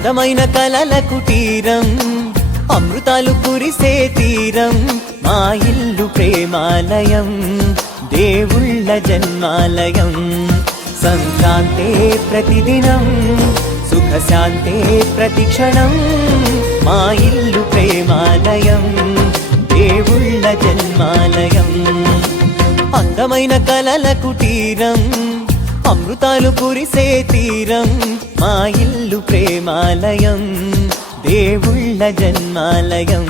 అందమైన కలల కుటీరం, అమృతాలు కురిసే తీరం, మా ఇల్లు ప్రేమాలయం, దేవుళ్ళ జన్మాలయం. సంక్రాంతే ప్రతిదినం, సుఖశాంతే ప్రతిక్షణం, మా ఇల్లు ప్రేమాలయం, దేవుళ్ళ జన్మాలయం. అందమైన కలల కుటీరం, అమృతాలు కురిసే తీరం, మా ఇల్లు ప్రేమాలయం, దేవుళ్ళ జన్మాలయం.